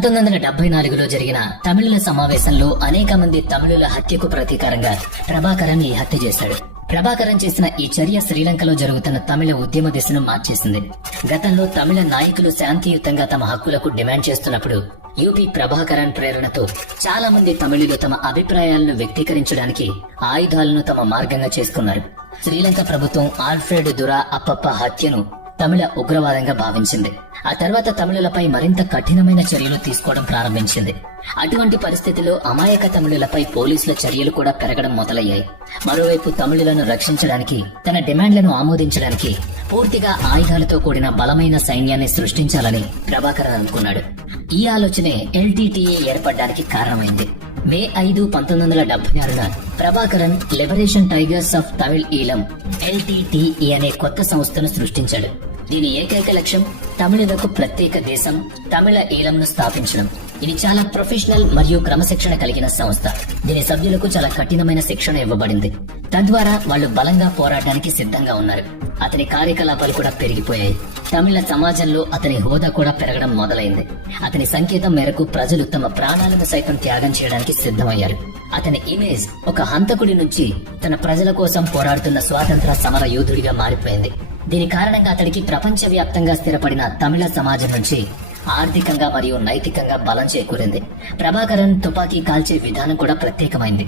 1974లో జరిగిన తమిళుల సమావేశంలో అనేక మంది తమిళుల హత్యకు ప్రతీకారంగా ప్రభాకరన్ ఈ హత్య చేశాడు. ప్రభాకరన్ చేసిన ఈ చర్య శ్రీలంకలో జరుగుతున్న తమిళ ఉద్యమ దిశను మార్చేసింది. గతంలో తమిళ నాయకులు శాంతియుతంగా తమ హక్కులకు డిమాండ్ చేస్తున్నప్పుడు యూపీ ప్రభాకరన్ ప్రేరణతో చాలా మంది తమిళులు తమ అభిప్రాయాలను వ్యక్తీకరించడానికి ఆయుధాలను తమ మార్గంగా చేసుకున్నారు. శ్రీలంక ప్రభుత్వం ఆల్ఫ్రెడ్ దురా అప్పప్ప హత్యను తమిళ ఉగ్రవాదంగా భావించింది. ఆ తర్వాత తమిళులపై మరింత కఠినమైన చర్యలు తీసుకోవడం ప్రారంభించింది. అటువంటి పరిస్థితిలో అమాయక తమిళులపై పోలీసుల చర్యలు కూడా పెరగడం మొదలయ్యాయి. మరోవైపు తమిళులను రక్షించడానికి, తన డిమాండ్లను ఆమోదించడానికి పూర్తిగా ఆయుధాలతో కూడిన బలమైన సైన్యాన్ని సృష్టించాలని ప్రభాకరన్ అనుకున్నాడు. ఈ ఆలోచనే ఎల్టీటీఈ ఏర్పడడానికి కారణమైంది. మే 5, 1976న Prabhakaran liberation tigers of Tamil Eelam LTTE అనే కొత్త సంస్థను సృష్టించాడు. దీని ఏకైక లక్ష్యం తమిళులకు ప్రత్యేక దేశం తమిళ ఈలంను స్థాపించడం. ఇది చాలా ప్రొఫెషనల్ మరియు క్రమశిక్షణ కలిగిన సంస్థ. దీని సభ్యులకు చాలా కఠినమైన శిక్షణ ఇవ్వబడింది. తద్వారా వాళ్లు బలంగా పోరాడడానికి సిద్ధంగా ఉన్నారు. అతని కార్యకలాపాలు కూడా పెరిగిపోయాయి. తమిళ సమాజంలో అతని హోదా కూడా పెరగడం మొదలైంది. అతని సంకేతం మేరకు ప్రజలు తమ ప్రాణాలను సైతం త్యాగం చేయడానికి సిద్ధమయ్యారు. అతని ఇమేజ్ ఒక హంతకుడి నుంచి తన ప్రజల కోసం పోరాడుతున్న స్వాతంత్ర సమర యోధుడిగా మారిపోయింది. దీని కారణంగా అతడికి ప్రపంచవ్యాప్తంగా స్థిరపడిన తమిళ సమాజం నుంచి ఆర్థికంగా మరియు నైతికంగా బలం చేకూరింది. ప్రభాకరన్ తుపాకీ కాల్చే విధానం కూడా ప్రత్యేకమైంది.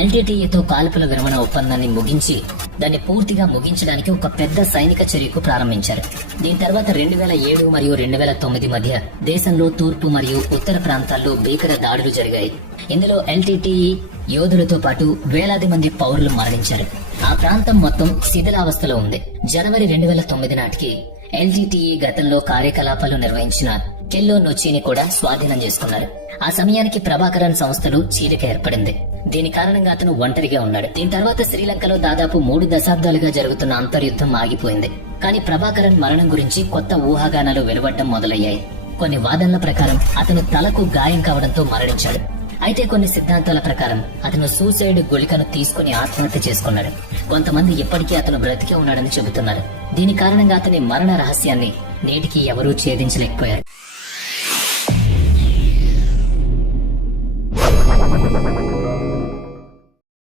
ఎల్టీటీఈతో కాల్పుల విరమణ ఒప్పందాన్ని ముగించి దాన్ని పూర్తిగా ముగించడానికి ఒక పెద్ద సైనిక చర్యకు ప్రారంభించారు. దీని తర్వాత 2007 మరియు 2009 మధ్య దేశంలో తూర్పు మరియు ఉత్తర ప్రాంతాల్లో భీకర దాడులు జరిగాయి. ఇందులో ఎల్టీటీఈ యోధులతో పాటు వేలాది మంది పౌరులు మరణించారు. ఆ ప్రాంతం మొత్తం శిథిలావస్థలో ఉంది. జనవరి 2009 నాటికి ఎల్టీటీఈ గతంలో కార్యకలాపాలు నిర్వహించిన కెల్లో నొచ్చిని కూడా స్వాధీనం చేసుకున్నారు. ఆ సమయానికి ప్రభాకరన్ సంస్థలు చీలిక ఏర్పడింది. దీని కారణంగా అతను ఒంటరిగా ఉన్నాడు. దీని తర్వాత శ్రీలంకలో దాదాపు 3 దశాబ్దాలుగా జరుగుతున్న అంతర్యుద్ధం ఆగిపోయింది. కానీ ప్రభాకరన్ మరణం గురించి కొత్త ఊహాగానాలు వెలువడడం మొదలయ్యాయి. కొన్ని వాదనల ప్రకారం అతను తలకు గాయం కావడంతో మరణించాడు. అయితే కొన్ని సిద్ధాంతాల ప్రకారం అతను సూసైడ్ గుళికను తీసుకుని ఆత్మహత్య చేసుకున్నాడు. కొంతమంది ఇప్పటికీ అతను బ్రతికే ఉన్నాడని చెబుతున్నారు. దీని కారణంగా అతని మరణ రహస్యాన్ని నేటికి ఎవరూ ఛేదించలేకపోయారు.